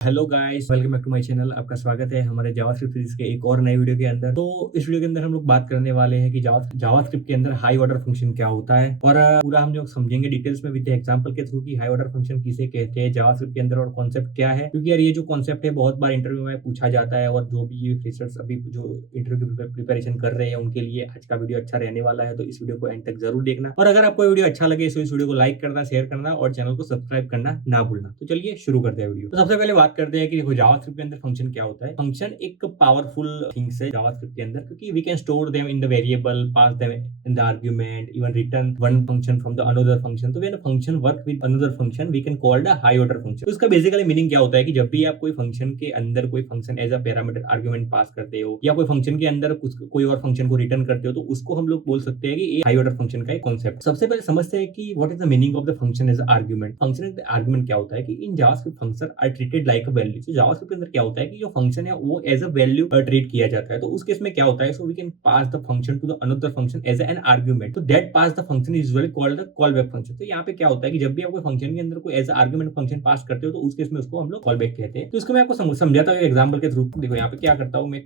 Hello guys, welcome back to my channel. आपका स्वागत है हमारे जावास्क्रिप्ट सीरीज के एक और नए वीडियो के अंदर। तो इस वीडियो के अंदर हम लोग बात करने वाले हैं कि जावास्क्रिप्ट के अंदर हाई ऑर्डर फंक्शन क्या होता है और पूरा हम लोग समझेंगे डिटेल्स में विद एग्जांपल के थ्रू कि हाई ऑर्डर फंक्शन किसे कहते हैं जावास्क्रिप्ट के अंदर और कॉन्सेप्ट क्या है। क्योंकि यार ये जो कॉन्सेप्ट है बहुत बार इंटरव्यू में पूछा जाता है और जो भी फ्रेशर्स अभी जो इंटरव्यू की प्रिपरेशन कर रहे हैं उनके लिए आज का वीडियो अच्छा रहने वाला है। तो इस वीडियो को एंड तक जरूर देखना और अगर आपको वीडियो अच्छा लगे तो इस वीडियो को लाइक करना, शेयर करना और चैनल को सब्सक्राइब करना ना भूलना। तो चलिए शुरू करते हैं वीडियो। तो सबसे पहले बात करते हैं कि देखो जावास्क्रिप्ट के अंदर फंक्शन क्या होता है। फंक्शन एक पावरफुल थिंग्स है जावास्क्रिप्ट के अंदर, क्योंकि we can store them in the variable, pass them in the argument, even return one function from the another function. तो when a function work with another function we can call the high order function. तो इसका basically meaning क्या होता है कि जब भी आप कोई फंक्शन के अंदर कोई function as a parameter argument pass करते हो या कोई फंक्शन के अंदर कुछ कोई और फंक्शन को रिटर्न करते हो तो उसको हम लोग बोल सकते हैं कि ये हाई ऑर्डर फंक्शन का एक कॉन्सेप्ट। सबसे पहले समझते हैं कि what is the meaning of the function as argument. Function argument क्या होता है कि in JavaScript function are treated like a value. तो जावास्क्रिप्ट के अंदर क्या होता है कि जो फंक्शन है वो एज अ वैल्यू ट्रीट किया जाता है। तो उस केस में क्या होता है, so we can pass the function to the another function as an argument. तो that pass the function is usually called the call back function. तो यहाँ पे क्या होता है कि जब भी आप कोई फंक्शन के अंदर कोई एज आर्गुमेंट फंक्शन पास करते हो तो उस केस में उसको हम लोग कॉल बैक कहते हैं। तो इसको मैं आपको समझाता हूँ एग्जाम्पल के थ्रू। देखो यहाँ पे क्या करता हूँ, मैं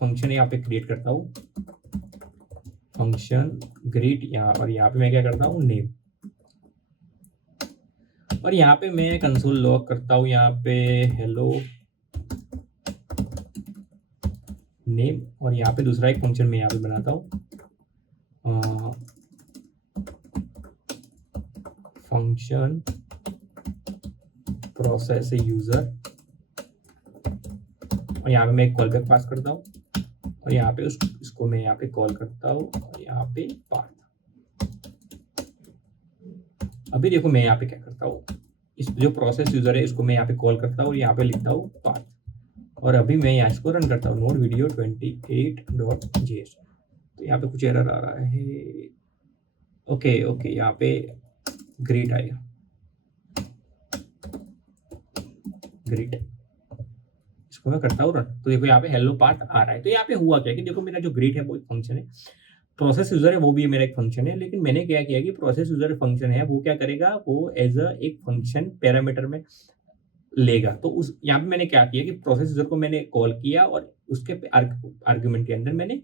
फंक्शन यहाँ पे क्रिएट करता हूँ फंक्शन ग्रीट यहाँ, और यहाँ पे मैं क्या करता हूँ नेम, और यहाँ पे मैं कंसोल लॉग करता हूँ यहाँ पे हेलो नेम, और यहाँ पे दूसरा एक फंक्शन मैं यहाँ पे बनाता हूँ फंक्शन प्रोसेस यूजर, और यहाँ पे मैं एक कॉल बैक पास करता हूँ और यहाँ पे इसको मैं यहाँ पे कॉल करता हूँ और यहाँ पे पाथ। अभी देखो मैं यहाँ पे क्या करता हूँ, इस जो प्रोसेस यूजर है इसको मैं यहाँ पे कॉल करता हूँ और यहाँ पे लिखता हूँ पाथ, और अभी मैं यहाँ इसको रन करता हूँ नोड वीडियो 28.js। तो यहाँ पे कुछ एरर आ रहा है। ओके यहाँ पे ग्रीट आएगा, ग्रीट, इसको मैं करता हूँ रन। तो देखो यहाँ पे हेलो पार्ट आ रहा है। तो यहाँ पे हुआ क्या कि देखो मेरा जो ग्रीट है वो एक फंक्शन है, प्रोसेस यूजर है वो भी मेरा एक फंक्शन है, लेकिन मैंने क्या किया कि प्रोसेस यूजर फंक्शन है वो क्या करेगा, वो एज अ एक फंक्शन पैरामीटर में लेगा। तो उस यहाँ पे मैंने क्या किया कि प्रोसेस यूजर को मैंने कॉल किया और उसके आर्ग्यूमेंट के अंदर मैंने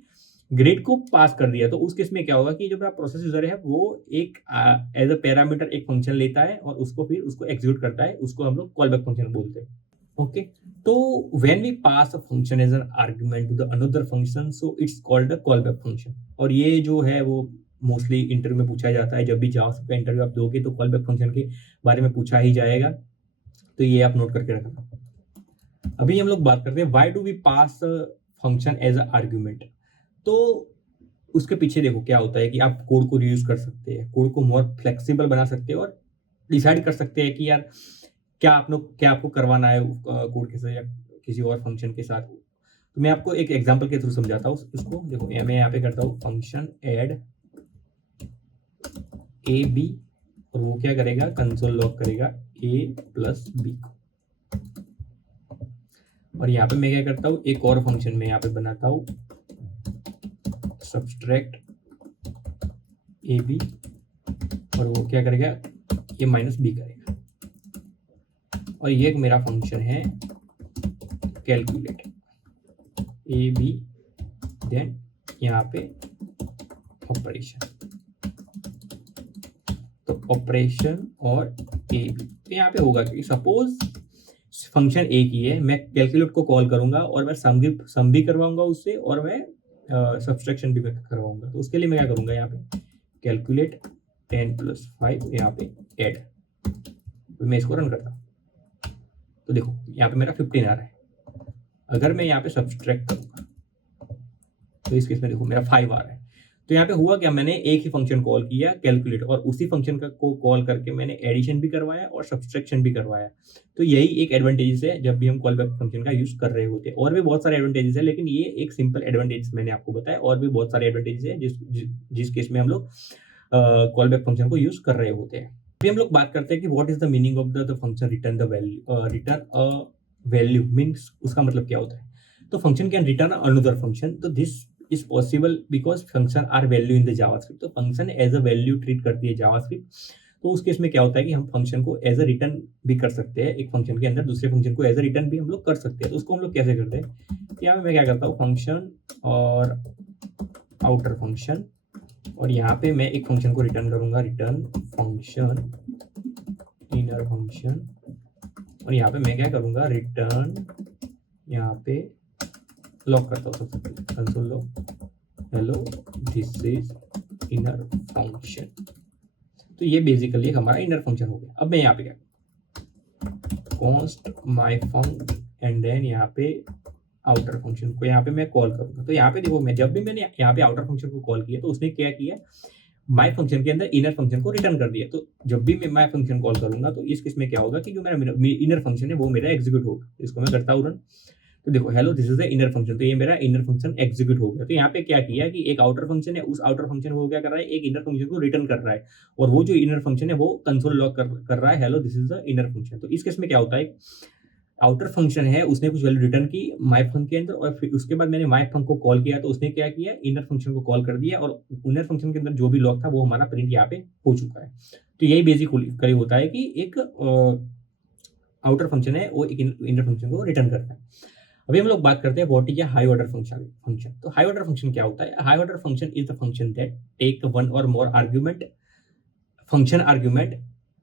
ग्रेड को पास कर दिया। तो उस केस में क्या होगा कि जो मेरा प्रोसेस यूजर है वो एक एज अ पैरामीटर एक फंक्शन लेता है और उसको फिर उसको एग्जीक्यूट करता है, उसको हम लोग कॉल बैक फंक्शन बोलते हैं। ओके, तो when we pass a function as an argument to the another function so it's called a call back function. और ये जो है वो मोस्टली इंटरव्यू में पूछा जाता है। जब भी जावास्क्रिप्ट का इंटरव्यू आप दोगे तो कॉल बैक फंक्शन के बारे में पूछा ही जाएगा, तो ये आप नोट करके रखना। अभी हम लोग बात करते हैं why do we pass function as a argument. तो उसके पीछे देखो क्या होता है कि आप कोड को रीयूज कर सकते हैं, कोड को मोर फ्लेक्सिबल बना सकते हैं और डिसाइड कर सकते हैं कि यार क्या आपको करवाना है कोड के साथ या किसी और फंक्शन के साथ। तो मैं आपको एक एग्जांपल के थ्रू समझाता हूँ इसको। देखो मैं यहाँ पे करता हूँ फंक्शन ऐड ए बी, और वो क्या करेगा, कंसोल लॉग करेगा a प्लस बी को। और यहाँ पे मैं क्या करता हूँ, एक और फंक्शन में यहाँ पे बनाता हूँ सब्सट्रैक्ट ए बी, और वो क्या करेगा, ये माइनस बी करेगा। और ये एक मेरा फंक्शन है कैलकुलेट ए बी, देन यहाँ पे ऑपरेशन, तो ऑपरेशन और ए बी। तो यहाँ पे होगा कि सपोज फंक्शन ए की है, मैं कैलकुलेट को कॉल करूंगा और मैं सम भी करवाऊंगा उससे और मैं सब्सट्रैक्शन भी करवाऊंगा। तो उसके लिए मैं क्या करूंगा, यहाँ पे कैलकुलेट 10 + 5 यहाँ पे ऐड, तो मैं इसको रन करता हूँ। तो देखो यहाँ पे मेरा 15 आ रहा है। अगर मैं यहाँ पे सब्सट्रैक्ट करूंगा तो इस केस में देखो मेरा 5 आ रहा है। तो यहाँ पे हुआ क्या, मैंने एक ही फंक्शन कॉल किया कैलकुलेट, और उसी फंक्शन को कॉल करके मैंने एडिशन भी करवाया और सब्सट्रैक्शन भी करवाया। तो यही एक एडवांटेजेस है जब भी हम कॉल बैक फंक्शन का यूज कर रहे होते हैं। और भी बहुत सारे एडवांटेजेस है, लेकिन ये एक सिंपल एडवांटेज मैंने आपको बताया। और भी बहुत सारे एडवांटेजेस है जिस केस में हम लोग कॉल बैक फंक्शन को यूज कर रहे होते हैं। अभी हम लोग बात करते हैं कि what is the meaning of the function return the value. Return a value means उसका मतलब क्या होता है। तो function can return another function, तो this is possible because function are value in the JavaScript. तो function as a value treat करती है जावास्क्रिप्ट। तो उस केस में क्या होता है कि हम फंक्शन को एज अ रिटर्न भी कर सकते हैं, एक फंक्शन के अंदर दूसरे फंक्शन को एज अ रिटर्न भी हम लोग कर सकते हैं। तो उसको हम लोग कैसे करते हैं, यहाँ पे मैं क्या करता हूँ, फंक्शन और आउटर फंक्शन, और यहाँ पे मैं एक फंक्शन को रिटर्न करूंगा, रिटर्न फंक्शन इनर फंक्शन, और यहाँ पे मैं क्या करूंगा, रिटर्न यहाँ पे लॉक करता हूँ सबसे पहले, console lock hello this is inner function. तो ये बेसिकली हमारा इनर फंक्शन हो गया। अब मैं यहाँ पे क्या, const my func and then यहाँ पे आउटर फंक्शन को यहाँ पे मैं कॉल करूंगा। तो यहाँ पे देखो, मैं जब भी मैंने यहाँ पे आउटर फंक्शन को कॉल किया तो उसने क्या किया, माई फंक्शन के अंदर इनर फंक्शन को रिटर्न कर दिया। तो जब भी मैं माई फंक्शन कॉल करूंगा तो इस केस में क्या होगा कि जो मेरा इनर फंक्शन है वो मेरा एग्जीक्यूट होगा। इसको मैं करता हूँ रन, तो देखो hello this is the inner function, तो ये मेरा इनर फंक्शन एग्जीक्यूट हो गया। तो यहाँ पे क्या किया कि एक आउटर फंक्शन है, उस आउटर फंक्शन वो क्या कर रहा है, एक इनर फंक्शन को रिटर्न कर रहा है, और वो जो इनर फंक्शन है वो कंसोल लॉग कर रहा है, hello this is the inner function. तो इस केस में क्या होता है, आउटर फंक्शन है उसने कुछ वैल्यू रिटर्न की माई फंक्शन के अंदर, और फिर उसके बाद मैंने माई फंक्शन को कॉल किया तो उसने क्या किया, इनर फंक्शन को कॉल कर दिया, और इनर फंक्शन के अंदर जो भी लॉग था वो हमारा प्रिंट यहाँ पे हो चुका है। तो यही बेसिकली होता है कि एक आउटर फंक्शन है वो एक इनर फंक्शन को रिटर्न करता है। अभी हम लोग बात करते हैं what is a high order function. तो हाई ऑर्डर फंक्शन क्या होता है, high order function is the function that take one or more argument, function argument,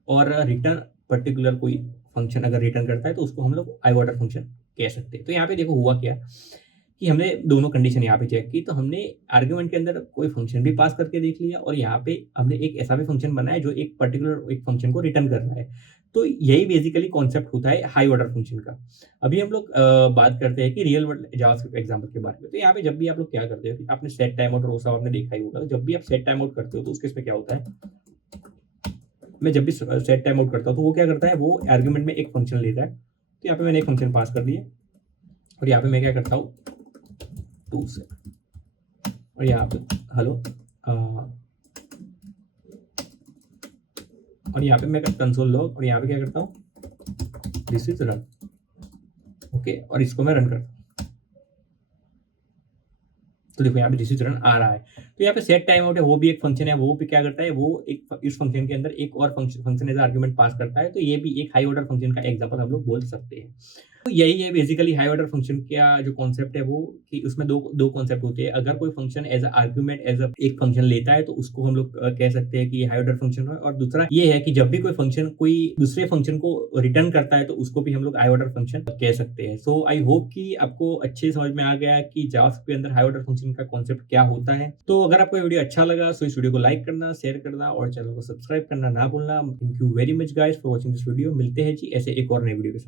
और रिटर्न पर्टिकुलर कोई फंक्शन अगर रिटर्न करता है तो उसको हम लोग हाई ऑर्डर फंक्शन कह सकते हैं। तो यहाँ पे देखो हुआ क्या कि हमने दोनों कंडीशन यहाँ पे चेक की, तो हमने आर्ग्यूमेंट के अंदर कोई फंक्शन भी पास करके देख लिया, और यहाँ पे हमने एक ऐसा भी फंक्शन बनाया जो एक पर्टिकुलर एक फंक्शन को रिटर्न कर रहा है। तो यही बेसिकली कॉन्सेप्ट होता है हाई ऑर्डर फंक्शन का। अभी हम लोग बात करते हैं कि रियल वर्ल्ड जावास्क्रिप्ट एग्जाम्पल के बारे में। तो यहाँ पे जब भी आप लोग क्या करते हो कि आपने सेट टाइम आउट और वो सब आपने देखा ही होगा, तो जब भी आप सेट टाइम आउट करते हो तो उसके इसमें क्या होता है, मैं जब भी सेट टाइम आउट करता हूँ तो वो क्या करता है, वो आर्ग्यूमेंट में एक फंक्शन लेता है। तो यहाँ पे मैंने एक फंक्शन पास कर दिया, और यहाँ पे मैं क्या करता हूँ, 2 से, और यहाँ पे हेलो, और यहाँ पे मैं कंसोल लॉग, और यहाँ पे क्या करता हूँ, दिस इज रन, ओके, और इसको मैं रन करता हूँ। तो देखो यहाँ पे दिस इज रन आ रहा है। तो यहाँ पे सेट टाइम आउट है, वो भी एक फंक्शन है, वो भी क्या करता है, वो एक इस फंक्शन के अंदर एक और फंक्शन एज आर्गुमेंट पास करता है। तो ये भी एक हाई ऑर्डर फंक्शन का एग्जांपल हम लोग बोल सकते हैं। तो यही है बेसिकली हाई ऑर्डर फंक्शन का जो कॉन्सेप्ट है वो, कि उसमें दो कॉन्सेप्ट होते हैं। अगर कोई फंक्शन एज आर्ग्यूमेंट एज एक फंक्शन लेता है तो उसको हम लोग कह सकते हैं कि हाई ऑर्डर फंक्शन है, और दूसरा ये है कि जब भी कोई फंक्शन कोई दूसरे फंक्शन को रिटर्न करता है तो उसको भी हम लोग हाई ऑर्डर फंक्शन कह सकते हैं। सो आई होप कि आपको अच्छे समझ में आ गया कि जावास्क्रिप्ट के अंदर हाई ऑर्डर फंक्शन का कॉन्सेप्ट क्या होता है। तो अगर आपको वीडियो अच्छा लगा तो इस वीडियो को लाइक करना, शेयर करना और चैनल को सब्सक्राइब करना ना भूलना। Thank you very much guys for watching this video. मिलते हैं जी ऐसे एक और नए वीडियो के साथ।